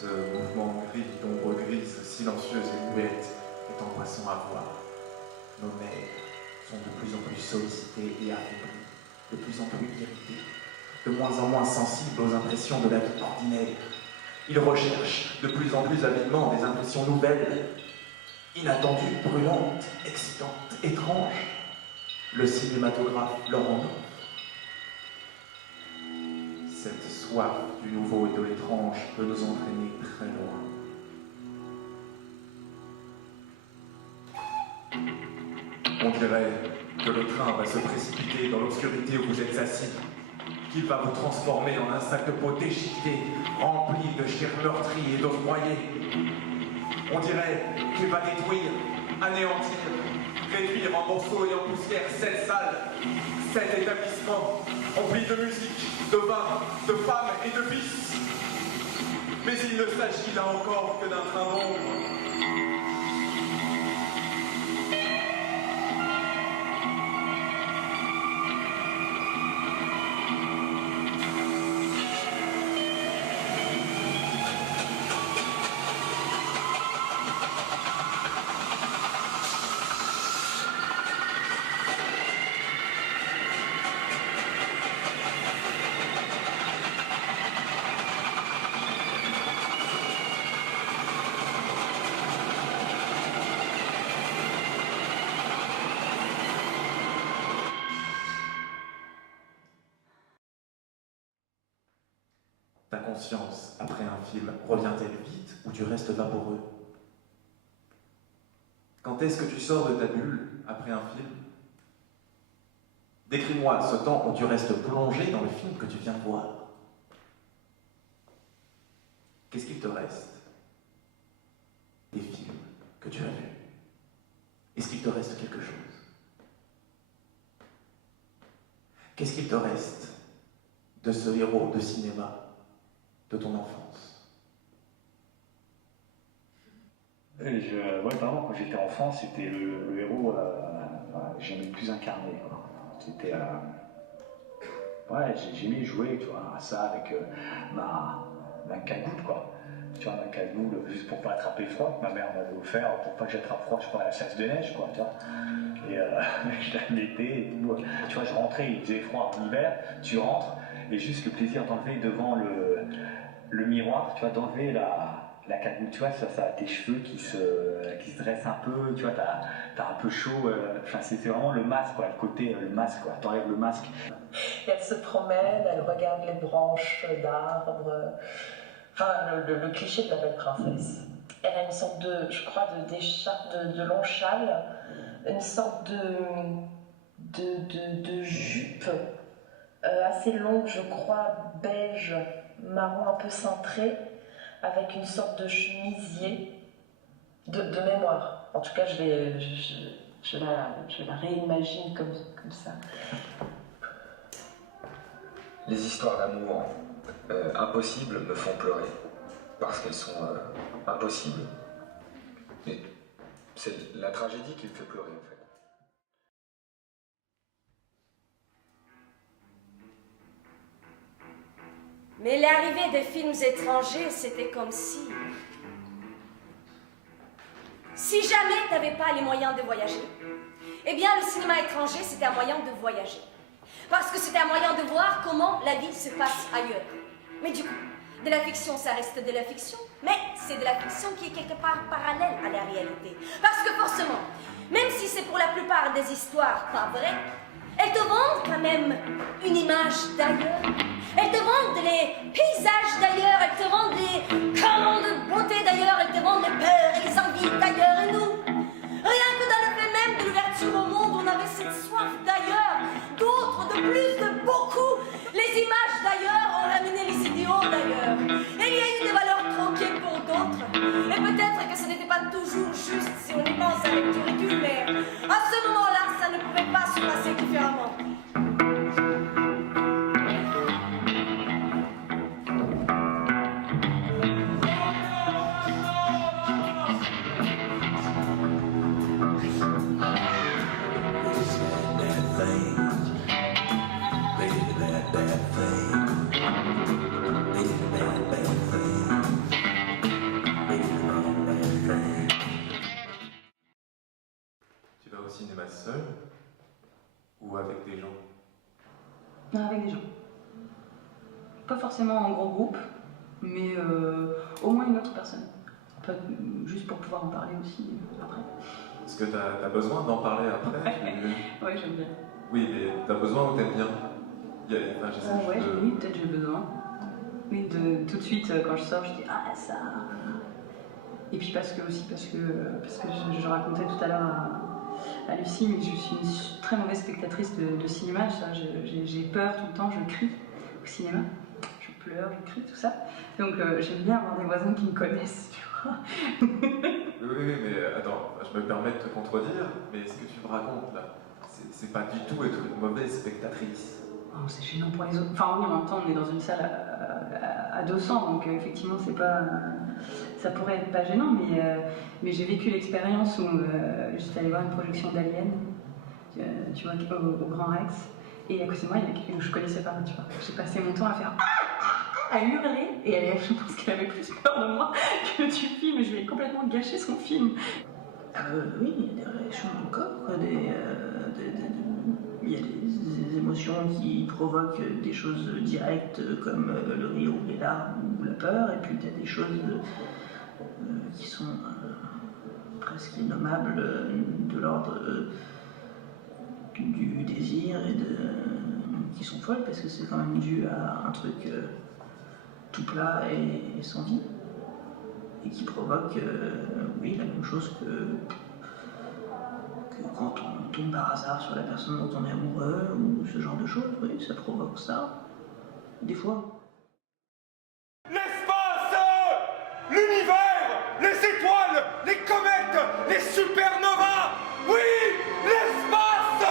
Ce mouvement gris d'ombre grise, silencieuse et muette, est angoissant à voir. Nos nerfs sont de plus en plus sollicités et affaiblis, de plus en plus irrités, de moins en moins sensibles aux impressions de la vie ordinaire. Ils recherchent de plus en plus avidement des impressions nouvelles, inattendues, brûlantes, excitantes, étranges. Le cinématographe leur en offre. Cette soif du nouveau et de l'étrange peut nous entraîner très loin. On dirait que le train va se précipiter dans l'obscurité où vous êtes assis, qu'il va vous transformer en un sac de peau déchiqueté, rempli de chair meurtrie et d'os broyés. On dirait qu'il va détruire, anéantir, réduire en morceaux et en poussière cette salle, cet établissement, rempli de musique, de vin, de femmes et de vices. Mais il ne s'agit là encore que d'un train d'ombre. Ta conscience, après un film, revient-elle vite ou tu restes vaporeux? Quand est-ce que tu sors de ta bulle après un film? Décris-moi ce temps où tu restes plongé dans le film que tu viens de voir. Qu'est-ce qu'il te reste des films que tu as vus? Est-ce qu'il te reste quelque chose? Qu'est-ce qu'il te reste de ce héros de cinéma de ton enfance? Vraiment, quand j'étais enfant, c'était le héros que j'aimais le plus incarner. C'était. J'aimais jouer, tu vois, à ça avec ma cagoule, quoi. Tu vois, ma cagoule, juste pour pas attraper froid, ma mère m'avait offert pour pas que j'attrape froid, je crois, à la chasse de neige, quoi, tu vois. Et je la mettais et tout. Tu vois, je rentrais, il faisait froid en hiver, tu rentres, et juste le plaisir d'enlever devant le miroir, tu vois, d'enlever la cagoule, tu vois, ça a tes cheveux qui se dressent un peu, tu vois, t'as un peu chaud, enfin c'est vraiment le masque, quoi, le côté, le masque, quoi, t'enlèves le masque. Elle se promène, elle regarde les branches d'arbres, enfin le cliché de la belle princesse. Elle a une sorte de, je crois, d'écharpe, de long châle, une sorte de jupe assez longue, je crois, beige, marron un peu cintré, avec une sorte de chemisier de mémoire. En tout cas, je la réimagine comme ça. Les histoires d'amour impossibles me font pleurer, parce qu'elles sont impossibles. Et c'est la tragédie qui me fait pleurer, en fait. Mais l'arrivée des films étrangers, c'était comme si jamais tu n'avais pas les moyens de voyager, eh bien le cinéma étranger, c'était un moyen de voyager. Parce que c'était un moyen de voir comment la vie se passe ailleurs. Mais du coup, de la fiction, ça reste de la fiction, mais c'est de la fiction qui est quelque part parallèle à la réalité. Parce que forcément, même si c'est pour la plupart des histoires pas vraies, elles te vendent quand même une image d'ailleurs. Elles te vendent les paysages d'ailleurs, elles te vendent les canons de beauté d'ailleurs, elles te vendent les peurs et les envies d'ailleurs. Et nous, rien que dans le fait même de l'ouverture au monde, on avait cette soif d'ailleurs, d'autres, de plus, de beaucoup. Les images d'ailleurs ont ramené les idéaux d'ailleurs. Et il y a eu des valeurs troquées pour d'autres. Et peut-être que ce n'était pas toujours juste si on y pense avec du recul, mais à ce moment-là, ça ne pouvait pas se passer différemment. Non, avec des gens. Pas forcément en gros groupe, mais au moins une autre personne. Juste pour pouvoir en parler aussi après. Est-ce que t'as besoin d'en parler après? Ouais, j'aime bien. Oui, mais t'as besoin ou t'aimes bien? Ouais, oui, peut-être j'ai besoin. Oui, tout de suite, quand je sors, je dis ah ça. Et puis parce que je racontais tout à l'heure à Lucie, mais je suis une très mauvaise spectatrice de cinéma. J'ai peur tout le temps, je crie au cinéma. Je pleure, je crie, tout ça. Donc j'aime bien avoir des voisins qui me connaissent, tu vois. Oui, mais attends, je me permets de te contredire, mais ce que tu me racontes là, c'est pas du tout être une mauvaise spectatrice. Oh, c'est gênant pour les autres. Enfin oui, en même temps, on est dans une salle à 200, donc effectivement, c'est pas... ça pourrait être pas gênant, mais j'ai vécu l'expérience où j'étais allée voir une projection d'Alien, tu vois, au Grand Rex, et à côté de moi, il y avait quelqu'un que je connaissais pas, tu vois. J'ai passé mon temps à faire à hurler, et je pense qu'elle avait plus peur de moi que du film, je lui ai complètement gâché son film. Oui, il y a des réactions du corps, il y a des émotions qui provoquent des choses directes comme le rire ou les larmes ou la peur, et puis il y a des choses qui sont presque innommables de l'ordre du désir et qui sont folles parce que c'est quand même dû à un truc tout plat et sans vie et qui provoque oui, la même chose que quand on tombe par hasard sur la personne dont on est amoureux ou ce genre de choses, oui, ça provoque ça, des fois. L'espace, l'univers, les étoiles, les comètes, les supernovas, oui, l'espace,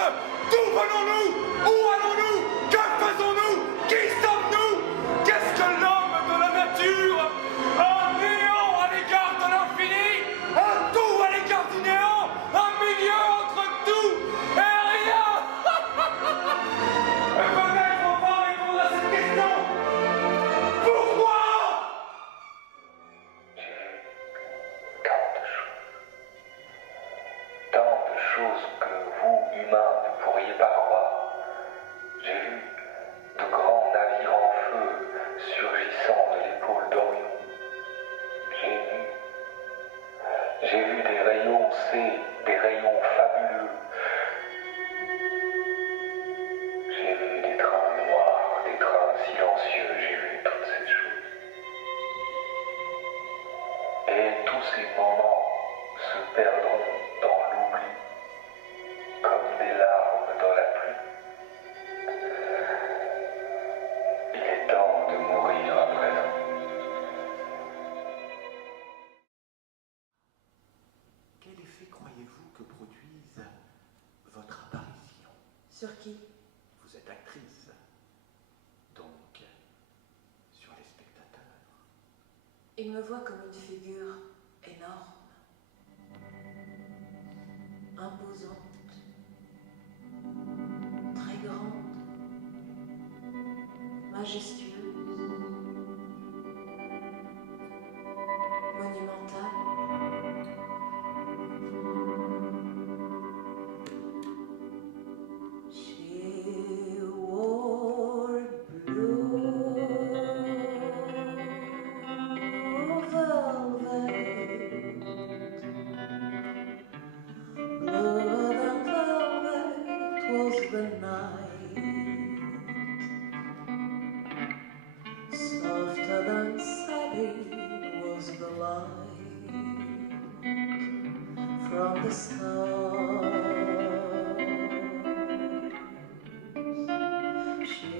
d'où venons-nous, où allons-nous, que faisons-nous, qui sommes-nous, qu'est-ce que l'homme de la nature, un néant à l'égard de l'infini, un tout à l'égard du néant, un milieu entre tout et rien. Peut-être on va répondre à cette question. Pourquoi? Tant de choses que vous, humains, ne pourriez pas croire. J'ai vu de grands navires en feu surgissant de l'épaule d'Orion. J'ai vu des rayons C, des rayons fabuleux. J'ai vu des trains noirs, des trains silencieux, j'ai vu toutes ces choses. Et tous ces moments se perdront dans l'oubli, comme des larmes dans la pluie. Il est temps de mourir à présent. Quel effet croyez-vous que produise votre apparition? Sur qui? Vous êtes actrice, donc sur les spectateurs. Il me voit comme une figure énorme, imposante, très grande, majestueuse, monumentale. She wore blue velvet, bluer than velvet was the night, softer than satin was the light from the stars. She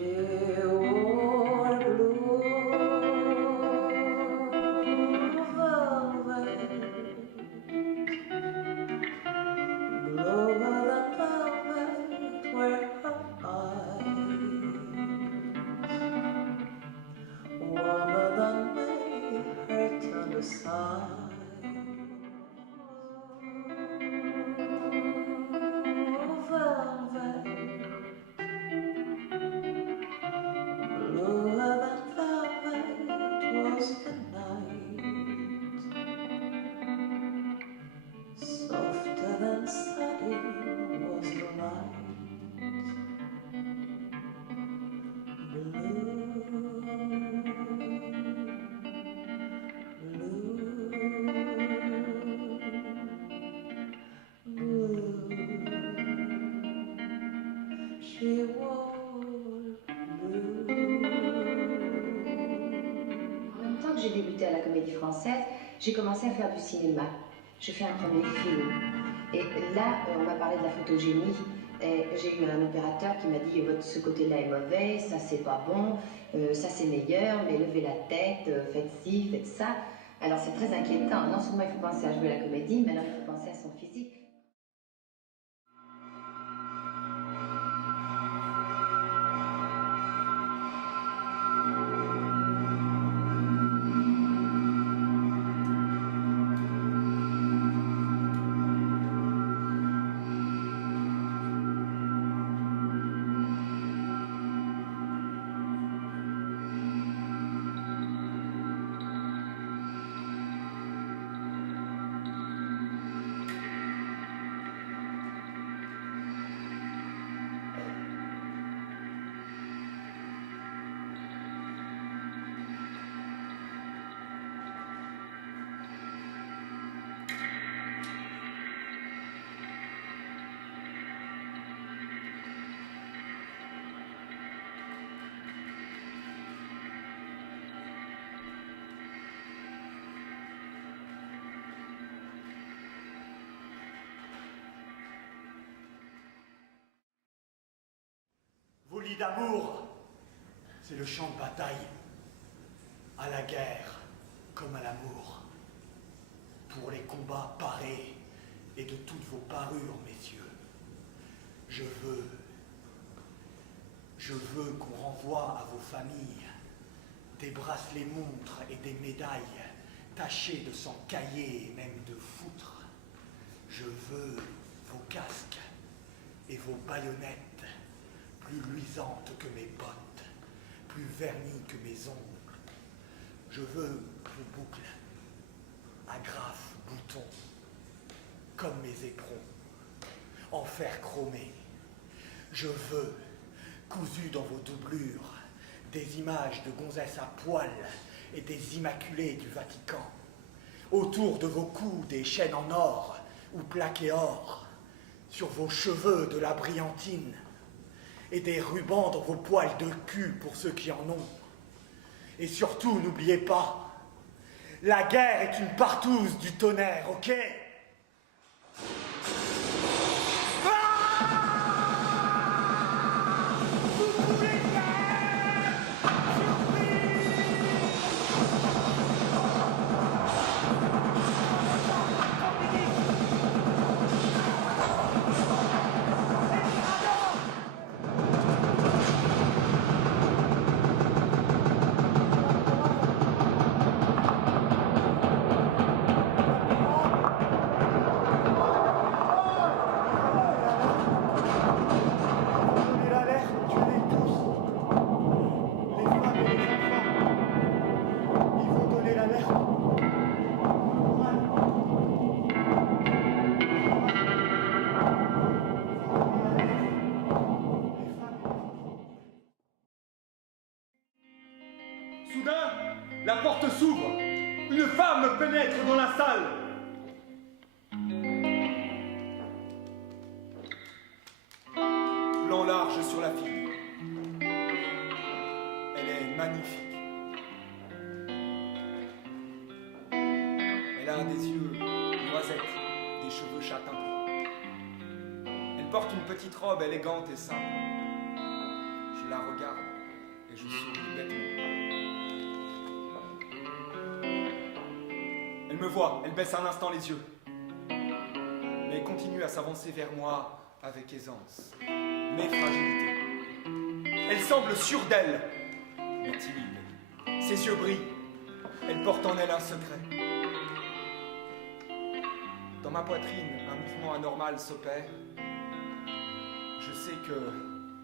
wore blue velvet, bluer than velvet were her eyes, warmer than May her tender sighs. j'ai débuté à la Comédie Française, j'ai commencé à faire du cinéma. J'ai fait un premier film. Et là, on m'a parlé de la photogénie. Et j'ai eu un opérateur qui m'a dit ce côté-là est mauvais, ça c'est pas bon, ça c'est meilleur, mais levez la tête, faites ci, faites ça. Alors c'est très inquiétant. Non seulement il faut penser à jouer la comédie, mais alors il faut penser à son physique. Vos lits d'amour, c'est le champ de bataille. À la guerre, comme à l'amour. Pour les combats parés et de toutes vos parures, messieurs. Je veux qu'on renvoie à vos familles des bracelets montres et des médailles tachées de sang caillé et même de foutre. Je veux vos casques et vos baïonnettes plus luisantes que mes bottes, plus vernies que mes ongles. Je veux vos boucles, agrafes, boutons, comme mes éperons, en fer chromé. Je veux, cousus dans vos doublures, des images de gonzesses à poil et des immaculés du Vatican. Autour de vos cous, des chaînes en or ou plaquées or, sur vos cheveux de la brillantine, et des rubans dans vos poils de cul pour ceux qui en ont. Et surtout, n'oubliez pas, la guerre est une partouze du tonnerre, ok ? Soudain, la porte s'ouvre. Une femme pénètre dans la salle. Plan large sur la fille. Elle est magnifique. Elle a des yeux noisettes, des cheveux châtains. Elle porte une petite robe élégante et simple. Je la regarde et je souris bêtement. Elle me voit, elle baisse un instant les yeux, mais continue à s'avancer vers moi avec aisance, mais fragilité. Elle semble sûre d'elle, mais timide. Ses yeux brillent, elle porte en elle un secret. Dans ma poitrine, un mouvement anormal s'opère. Je sais que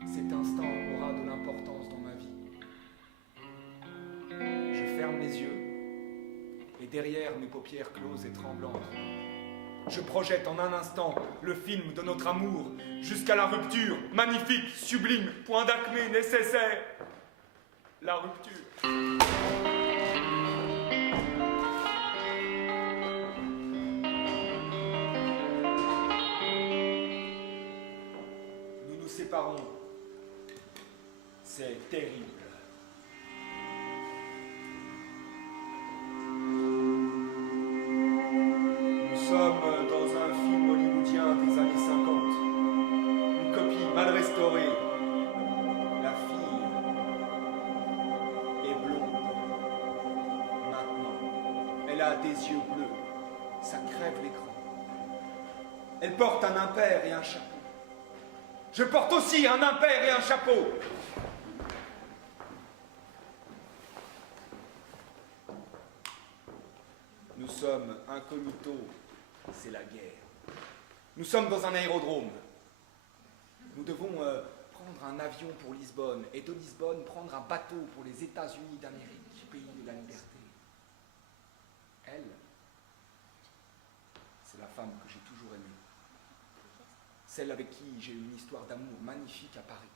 cet instant aura de l'importance dans ma vie. Je ferme les yeux. Et derrière mes paupières closes et tremblantes, je projette en un instant le film de notre amour jusqu'à la rupture, magnifique, sublime, point d'acmé nécessaire. La rupture. Nous nous séparons. C'est terrible. a des yeux bleus. Ça crève l'écran. Elle porte un impair et un chapeau. Je porte aussi un impair et un chapeau. Nous sommes incognito, c'est la guerre. Nous sommes dans un aérodrome. Nous devons prendre un avion pour Lisbonne et de Lisbonne prendre un bateau pour les États-Unis d'Amérique, pays de la liberté. Elle, c'est la femme que j'ai toujours aimée. Celle avec qui j'ai eu une histoire d'amour magnifique à Paris.